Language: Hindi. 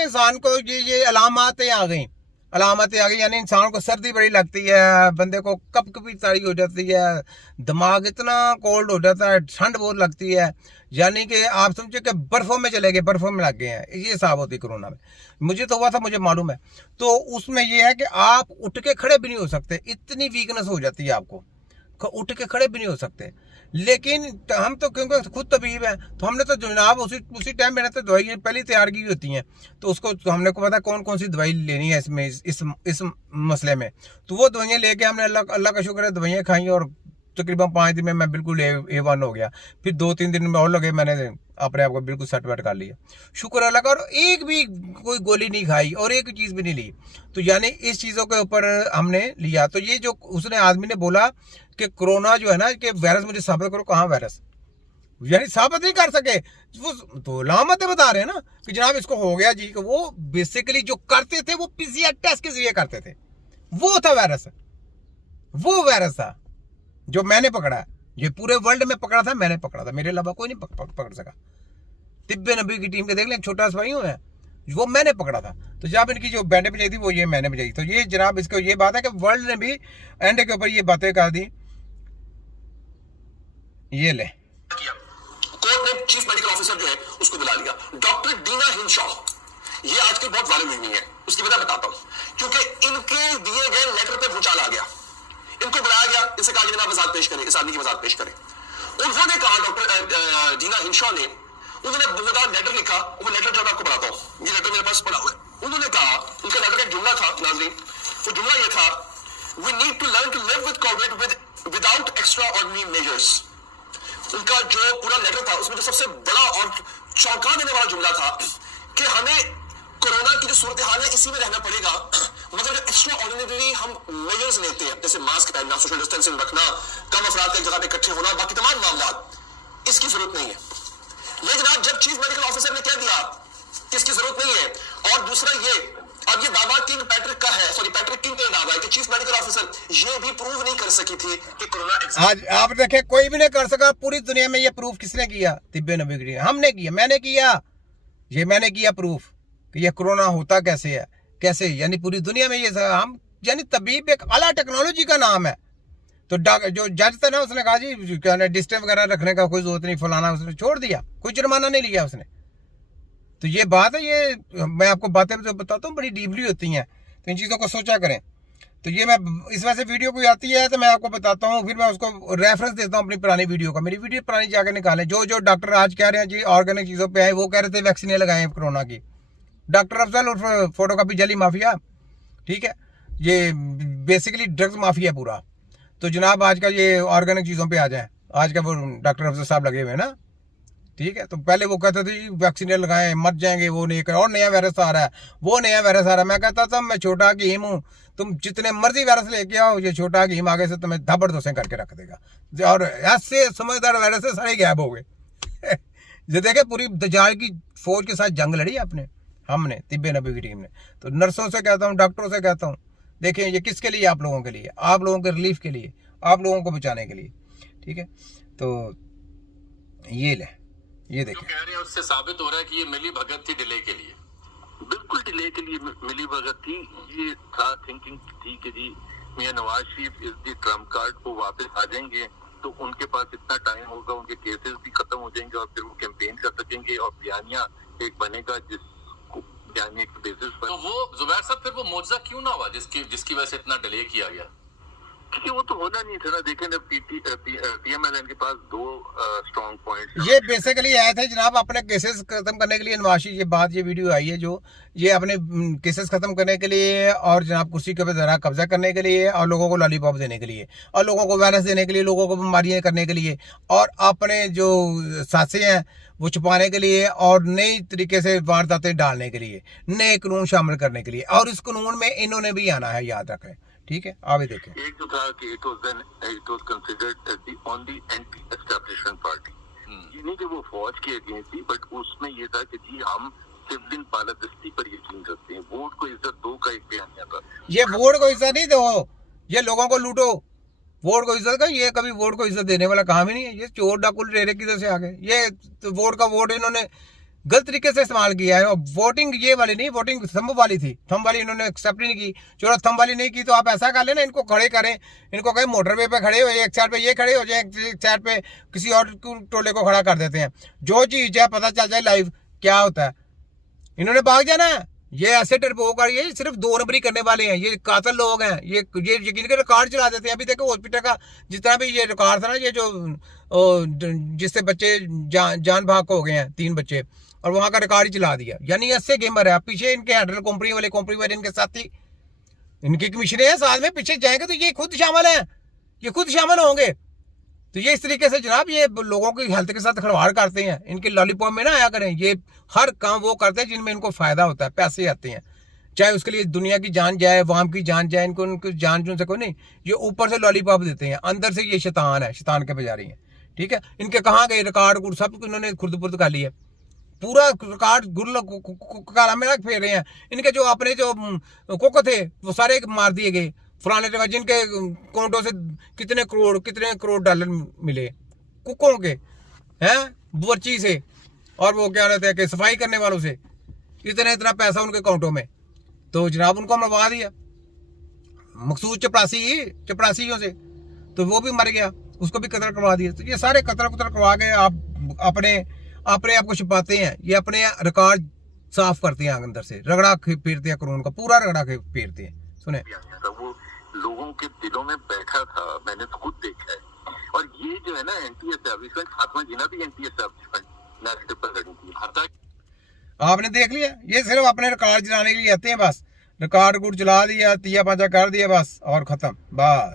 इंसान को ये अलामतें आ गई, यानी इंसान को सर्दी बड़ी लगती है, बंदे को कपकपी तारी हो जाती है, दिमाग इतना कोल्ड हो जाता है, ठंड बहुत लगती है, यानी कि आप समझे कि बर्फों में चले गए, बर्फों में लग गए हैं। ये हिसाब होती है कोरोना में। मुझे तो हुआ था, मुझे मालूम है। तो उसमें ये है कि आप उठ के खड़े भी नहीं हो सकते, इतनी वीकनेस हो जाती है आपको, उठ के खड़े भी नहीं हो सकते। लेकिन हम तो क्योंकि खुद तबीब हैं, तो हमने तो जनाब उसी टाइम मैंने तो दवाई पहले तैयार की होती हैं, तो उसको तो हमने को पता कौन कौन सी दवाई लेनी है इसमें, इस मसले में। तो वो दवाइयाँ लेके हमने अल्लाह का शुक्र है दवाइयाँ खाई, और तकरीबन 5 दिन में मैं बिल्कुल A1 हो गया। फिर 2-3 दिन में और लगे, मैंने अपने आप को बिल्कुल सेट वेट कर लिया, शुक्र अल्लाह का। और एक भी कोई गोली नहीं खाई और एक चीज़ भी नहीं ली। तो यानी इस चीज़ों के ऊपर हमने लिया। तो ये जो उसने आदमी ने बोला कि कोरोना जो है ना, कि वायरस, मुझे साबित करो कहाँ वायरस, यानी साबित नहीं कर सके। वो तो लामतें बता रहे हैं ना कि जनाब इसको हो गया जी। कि वो बेसिकली जो करते थे वो PCR टेस्ट के जरिए करते थे, वो था वायरस, वो वायरस था जो मैंने पकड़ा है। ये पूरे वर्ल्ड में पकड़ा था, मैंने पकड़ा था, मेरे अलावा कोई नहीं पकड़ सका। तिब्बे नबी की टीम के देख लें, छोटा सिपाही हूँ मैं, वो मैंने पकड़ा था। तो जब इनकी जो बैंडें बजाई थी वो ये मैंने बजाई। तो ये जनाब इसको ये बात है कि वर्ल्ड ने भी एंड के ऊपर ये बातें कर दी। ये ले कोर्ट ने चीफ मेडिकल ऑफिसर जो है उसको बुला लिया, डॉक्टर डीना हिंशॉ। ये आजकल बहुत वायरल हुई है, उसकी वजह बताता हूं। क्योंकि इनके दिए गए लेटर पे भूचाल आ गया, इनको बुलाया गया, इनसे कहा कि जनाब वजाहत पेश करें, इस आदमी की वजाहत पेश करें। उन्होंने कहा, डॉक्टर डीना हिंशॉ ने, उन्होंने बहुत लेटर लिखा। वो लेटर जो मैं आपको बताता हूं, ये लेटर मेरे पास पड़ा हुआ है। उन्होंने कहा, उनका लेटर का एक जुमला था नाज़रीन, वो जुमला ये था, we need to learn to live with Covid without extraordinary measures. उनका जो पूरा लेटर था उसमें जो सबसे बड़ा और चौंका देने वाला जुमला था कि हमें कोरोना की जो सूरत हाल है इसी में रहना पड़ेगा, मगर जो एक्स्ट्रा ऑर्डिनरी हम मेजर्स लेते हैं, जैसे मास्क पहनना, सोशल डिस्टेंसिंग रखना, कम अफराद एक जगह पे इकट्ठे होना, बाकी तमाम मामला, इसकी जरूरत नहीं है। लेकिन आप जब चीफ मेडिकल ऑफिसर ने कह दिया कि इसकी जरूरत नहीं है, और दूसरा ये, अब ये दावा किंग पैट्रिक का है, सॉरी पैट्रिक किंग का दावा है कि चीफ मेडिकल ऑफिसर ये भी प्रूव नहीं कर सकी थी कि कोरोना। आज आप देखें, कोई भी नहीं कर सका पूरी दुनिया में। ये प्रूफ किसने किया? तिब्बे नबी की हमने किया, मैंने किया, ये मैंने किया प्रूफ कि ये कोरोना होता कैसे है, कैसे, यानी पूरी दुनिया में ये हम, यानी तबीब एक आला टेक्नोलॉजी का नाम है। तो जो जज था ना, उसने कहा जी क्या डिस्टेंस वगैरह रखने का कोई जरूरत नहीं, फलाना, उसने छोड़ दिया, कोई जुर्माना नहीं लिया उसने। तो ये बात है, ये मैं आपको बातें जो बताता हूँ बड़ी डीपली होती हैं, तो इन चीज़ों को सोचा करें। तो ये मैं इस वजह से वीडियो कोई आती है तो मैं आपको बताता हूँ, फिर मैं उसको रेफरेंस देता हूँ अपनी पुरानी वीडियो का। मेरी वीडियो पुरानी जाकर निकालें। जो डॉक्टर आज कह रहे हैं जी ऑर्गेनिक चीज़ों पे आए, वो कह रहे थे वैक्सीन लगाए कोरोना की। डॉक्टर अफजल और फोटो कॉपी जली माफिया, ठीक है, ये बेसिकली ड्रग्स माफिया पूरा। तो जनाब आज का ये ऑर्गेनिक चीज़ों पे आ जाए, आज का वो डॉक्टर अफजल साहब लगे हुए हैं ना, ठीक है। तो पहले वो कहते थे वैक्सीन लगाएं मर जाएंगे, वो नहीं कर, और नया वायरस आ रहा है, वो नया वायरस आ रहा है। मैं कहता था मैं छोटा हकीम हूँ, तुम जितने मर्जी वायरस लेके आओ, ये छोटा हकीम आगे से तुम्हें धबड़ दोसें करके रख देगा। और ऐसे समझदार वायरस से सारे गायब हो गए। ये देखे, पूरी दजाल की फौज के साथ जंग लड़ी हमने, तिब्बे नबी की टीम ने। तो नर्सों से कहता हूँ, डॉक्टरों से कहता हूँ, देखें ये किसके लिए? आप लोगों के लिए, आप लोगों के रिलीफ के लिए, आप लोगों को बचाने के लिए, ठीक है। तो ये ले, ये देखिए, कह रहे हैं उससे साबित हो रहा है कि ये मिली भगत थी डिले के लिए, बिल्कुल डिले के लिए मिली भगत थी। ये था थिंकिंग थी कि जी मियां नवाज शरीफ इस दी ट्रम्प कार्ड को वापस आ जाएंगे तो उनके पास इतना टाइम होगा, उनके केसेस भी खत्म हो जाएंगे और फिर वो कैंपेन कर सकेंगे और बयानिया एक बनेगा जिसको बयानिया के बेसिस पर। तो वो जुबैर साहब फिर वो मौजज़ा क्यों ना हुआ जिसकी वजह से इतना डिले किया गया? क्योंकि वो तो होना नहीं था ना। देखें जब PMLN के पास 2 स्ट्रॉन्ग पॉइंट, ये बेसिकली आए थे जनाब अपने केसेस खत्म करने के लिए। नवाज शरीफ, ये बात, ये वीडियो आई है जो ये अपने केसेस खत्म करने के लिए और जनाब कुर्सी के ऊपर जरा कब्जा करने के लिए और लोगों को लॉलीपॉप देने के लिए और लोगों को वायरस देने के लिए, लोगों को बीमारियां करने के लिए और अपने जो सासे हैं वो छुपाने के लिए और नई तरीके से वारदातें डालने के लिए, नए कानून शामिल करने के लिए। और इस कानून में इन्होंने भी आना है, याद रखें, ठीक है। आप देखें, एक जो था कि it was considered as the only anti establishment party, ये नहीं कि वो फौज के अगेंस्ट थी, बट उसमें ये था कि जी हम सिविलियन पालादस्ती पर यकीन करते हैं, वोट को इज्जत दो का एक बयानिया था। ये वोट को इज्जत नहीं दो, ये लोगों को लूटो। वोट को इज्जत का, ये कभी वोट को इज्जत देने वाला काम ही नहीं है। ये चोर डाकू रेरे किधर से आ गए? ये तो वोट का वोट इन्होंने गलत तरीके से इस्तेमाल किया है। और वोटिंग ये वाली नहीं, वोटिंग थंब वाली थी, थंब वाली इन्होंने एक्सेप्ट नहीं की। चलो थंब वाली नहीं की तो आप ऐसा कर लेना, इनको खड़े करें, इनको कहें मोटरवे पे खड़े हो, एक साइड पे ये खड़े हो जाए, एक साइड पे किसी और टोले को खड़ा कर देते हैं, जो चीज़ है पता चल जाए लाइव क्या होता है। इन्होंने भाग जाना है। ये ऐसे डरपोक और ये सिर्फ 2 नंबरी करने वाले हैं, ये कातिल लोग हैं। ये यकीन के रिकॉर्ड चला देते हैं। अभी देखो हॉस्पिटल का जितना भी ये रिकॉर्ड था ना, ये जो जिससे बच्चे जान भाग हो गए हैं 3 बच्चे, और वहां का रिकॉर्ड ही चला दिया। यानी ऐसे गेमर है। पीछे इनके हैंडल कंपनी वाले इनके साथी, इनकी कमीशनें हैं साथ में, पीछे जाएंगे तो ये खुद शामिल हैं, ये खुद शामिल होंगे। तो ये इस तरीके से जनाब ये लोगों की हेल्थ के साथ खिलवाड़ करते हैं। इनके लॉलीपॉप में ना आया करें। ये हर काम वो करते हैं जिनमें इनको फायदा होता है, पैसे आते हैं, चाहे उसके लिए दुनिया की जान जाए, वाम की जान जाए, इनको उनकी जान चुन सको नहीं। ये ऊपर से लॉलीपॉप देते हैं, अंदर से ये शैतान है, शैतान के पुजारी हैं। ठीक है, इनके कहाँ गए रिकॉर्ड सब इन्होंने खुर्द कर लिया, पूरा रिकॉर्ड काला में फेर रहे हैं। इनके जो अपने जो कुक थे वो सारे मार दिए गए फलाने जगह, जिनके अकाउंटों से कितने करोड़ डॉलर मिले कुकों के हैं, बर्ची से, और वो क्या रहता है कि सफाई करने वालों से इतना पैसा उनके अकाउंटों में। तो जनाब उनको मरवा दिया मखसूस चपरासियों से, तो वो भी मर गया, उसको भी कत्ल करवा दिया। तो ये सारे कत्ल करवा के आप अपने आप को छिपाते हैं। ये अपने रिकॉर्ड साफ करते हैं, अंदर से रगड़ा फेरते हैं, कानून का पूरा रगड़ा फेरते हैं। सुने, वो लोगों के दिलों में बैठा था, मैंने तो खुद देखा है। और ये जो है ना एंटी एस्टैब्लिशमेंट, फातिमा जिन्ना भी एंटी एस्टैब्लिशमेंट नेशनल पर लड़ी थी। आपने देख लिया, ये सिर्फ अपने रिकॉर्ड जलाने के लिए आते हैं बस। रिकॉर्ड जला दिया, तिया पाचा कर दिया बस, और खत्म बस।